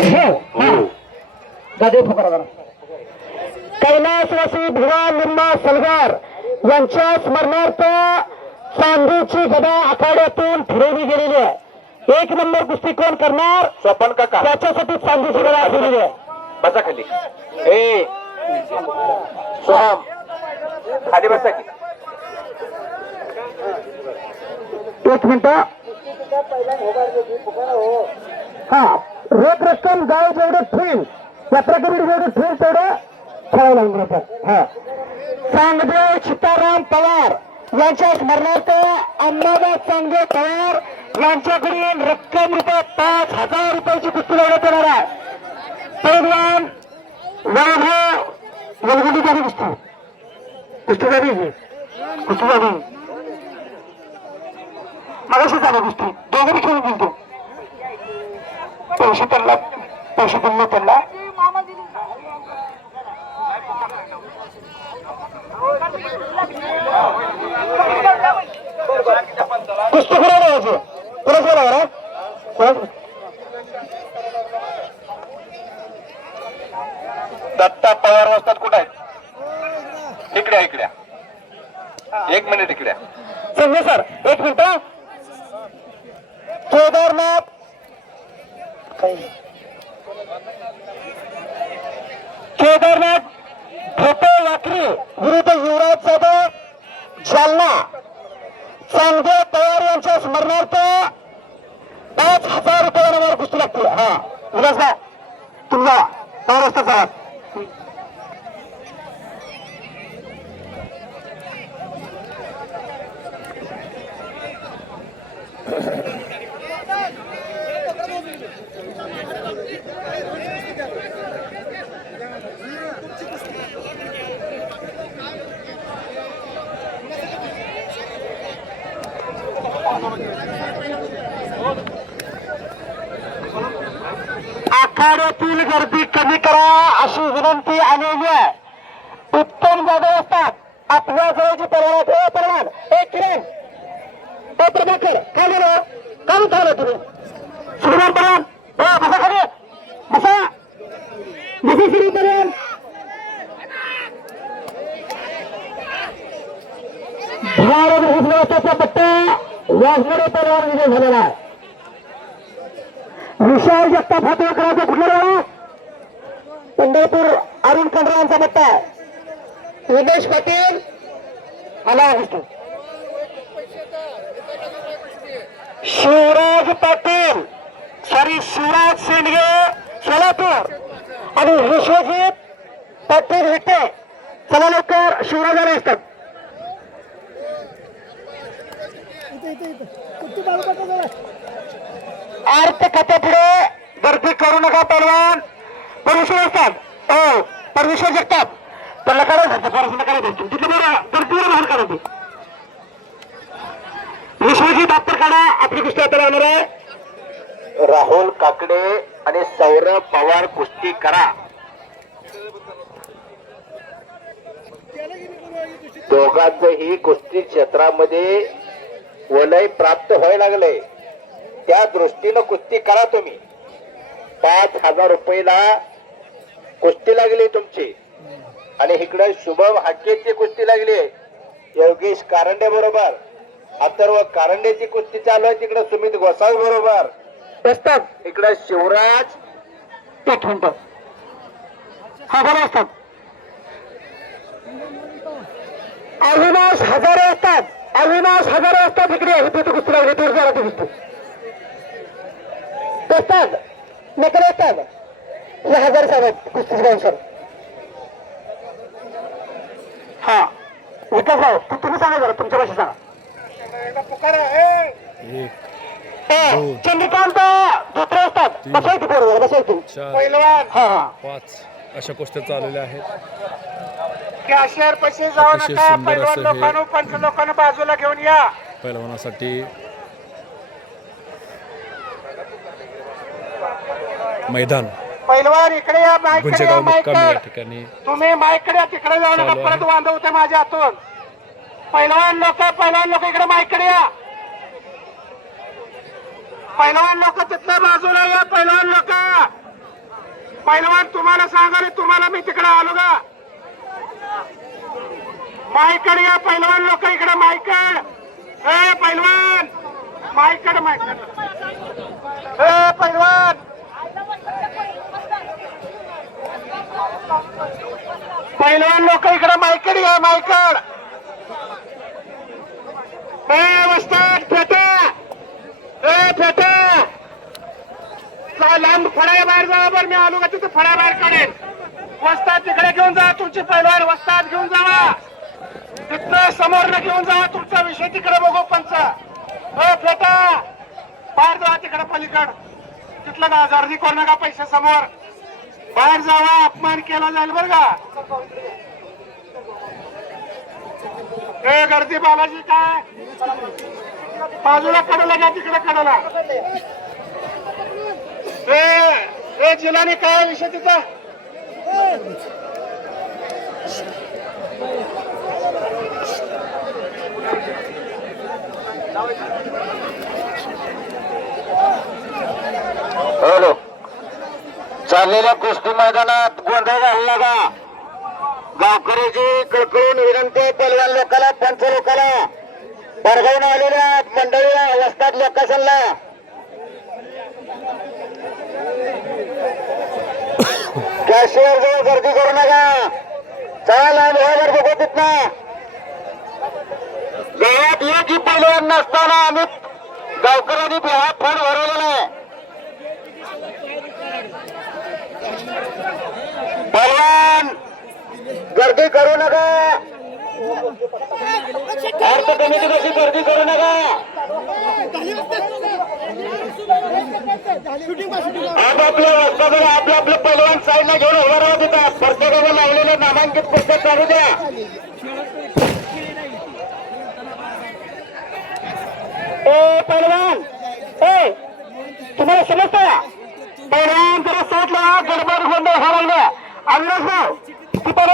हो दादे फुकरा कैलासवासी भिवा लिंबा सलगार यांच्या स्मरणार्थ चांदीची गदा आखाड्यातून फिरवली गेलेली आहे. एक नंबर कुस्ती कोण करणार स्वपन काका त्याच्यासाठी चांदीची गदा फिरवली आहे. बसा खाली ए सोहम खाली बसा की एक मिनिट हा रोख रक्कम गाव जेवढं ठेवील यात्रा कमिटी जेवढं ठेवील तेवढं खेळावं लागणार आपण. हा चांगदेव सीताराम पवार यांच्या स्मरणार्थ अंबादास चांगदेव पवार यांच्याकडून रक्कम रुपये 5,000 रुपयाची कुस्ती लावण्यात येणार आहे. पैलवान वैभव वलगुली झाली कुस्ती झाली मगाशी झाली कुस्ती दोघांनी खेळून गेलतो पैसे दिले त्यांना कुस्ती फिरायला यायचं कोणाच बरोबर दत्ता पवार वाजतात कुठे आहेत इकड्या इकड्या एक मिनिट इकड्या संजय सर एक मिनिट केदारनाथ भोपे वाकरी विरुद्ध युवराज जाधव जालना चांगदेव पवार यांच्या स्मरणार्थ 5,000 रुपये नंबर कुस्ती लागते. हा विलासभाई तुमचा पवार असतात साहेब आखाड्यातील गर्दी कमी करा अशी विनंती आलेली आहे. उत्तम जाधव असतात आपल्या जवळची परवान एक किरण प्रभाकर काय झालं काय झालं तुम्ही सुरमान परवान बसा खाली बसा सुरू परवान भारत हिंदुस्थाचा पट्टा वाजणारे परवान विजय झालेला आहे. विशाल जगताप हातवर करायचा कुठला वेळा पंढरपूर अरुण खंडरा यांचा पट्टा आहे. उमेश पाटील आला शिवराज पाटील शिवराज शेंडगे सोलापूर आणि विश्वजित पाटील विटे चला लवकर शिवराज आले असतात. अर्थ खात्यापुढे गर्दी करू नका पैलवान परमेश्वर असतात हो परमेश्वर जगतात त्याला करायचं परमेश्वर करायचं तिथे भरपूर बाहेर काढायचे. विश्वजित डॉक्टर काढा आपली कुस्ती आता राहणार आहे. राहुल काकडे आणि सौरभ पवार कुस्ती करा. दोघांचही कुस्ती क्षेत्रामध्ये वलय प्राप्त व्हायला लागले त्या दृष्टीनं कुस्ती करा तुम्ही. 5,000 रुपयाला कुस्ती लागली तुमची आणि इकडे शुभम हाकेची कुस्ती लागली योगेश कारंडे बरोबर. अथर्व कारंडेची कुस्ती चालू आहे तिकडे सुमित गोसावी बरोबर असतात. इकडे शिवराज एक मिनिट हा बरं असतात. अविनाश हजारे असतात इकडे कुस्ती लागली दूर झाला ती कुस्ती असतात नकडे असतात हे हजार साहेब कुस्तीचे काउन्सर. हा विकासराव तुम्ही सांगा जरा तुमच्या भाषेत सांगा. चंद्रकांत धोत्रे असतात बसायची बरोबर बसायची पहिलवान हा 5 अशा कुस्त्या चाललेल्या आहेत. कॅशियर पैसे जाऊ अतिशय नका सुंदर पहिलवान असं हे लोकांना पंच लोकांना बाजूला घेऊन या. पहिलवानासाठी मैदान पहिलवान इकडे या माईकडे या गुंजेगाव मुक्कामी या माईकडे ठिकाणी तुम्ही माईकडे तिकडे जाऊ नका चालू आहे. परत वांद होते माझ्या हातून. पहिलवान लोक इकडे माईकडे या. पहिलवान लोक तिथल्या बाजूला या. पहिलवान लोक पैलवान तुम्हाला सांगाले, तुम्हाला मी तिकडे आलो का? माईकड या पैलवान लोक इकडे, माईकड. ए पैलवान, माईकड माईकड. ए पैलवान, पैलवान लोक इकडे माईकड या, माईकड. ए वस्ताद फेटा, ए फेटा, लांब फळ्या बाहेर जावा. बरं मी आलो का तिथे फळ्या बाहेर काढेल. वस्ताद तिकडे घेऊन जा तुमची पैलवान, वस्ताद घेऊन जावा. तिथनं समोर घेऊन जावा, तुमचा विषय तिकडे बघू. पंच फेटा बाहेर जावा, तिकडे पलीकड. तिथलं का गर्दी करू नका, पैसे समोर बाहेर जावा, अपमान केला जाईल बरं का. हे गर्दी बालाजी काय बाजूला कडला घ्या, तिकडे कडला. हे जिल्हाने काय विषय तिचा. हॅलो, चाललेल्या कुस्ती मैदानात गोंधळ घालला का? गावकऱ्याची कळकळून विनंती पैलवान लोकाला, पंच लोकाला, परगावून आलेल्या मंडळीला, वस्ताद लोकांना कॅशियर जवळ गर्दी करू नका. चला बरोबर बघू तिथनं. गावात एकही पैलवान नसताना आम्ही गावकऱ्यांनी हा फंड भरवलेला आहे. पैलवान गर्दी करू नका, अर्थ कमिटी कशी गर्दी करू नका. आपापल्या वस्तादाला आपलं आपलं पैलवान साईडला घेऊन उभा राहत होता. प्रत्येकाला लावलेलं नामांकित पुस्तक चालू द्या. ए पैलवान, ए तुम्हाला समजतं का? पैलवान जरा साईडला गडबड गोंधळ व्हायला लागला. अंदाज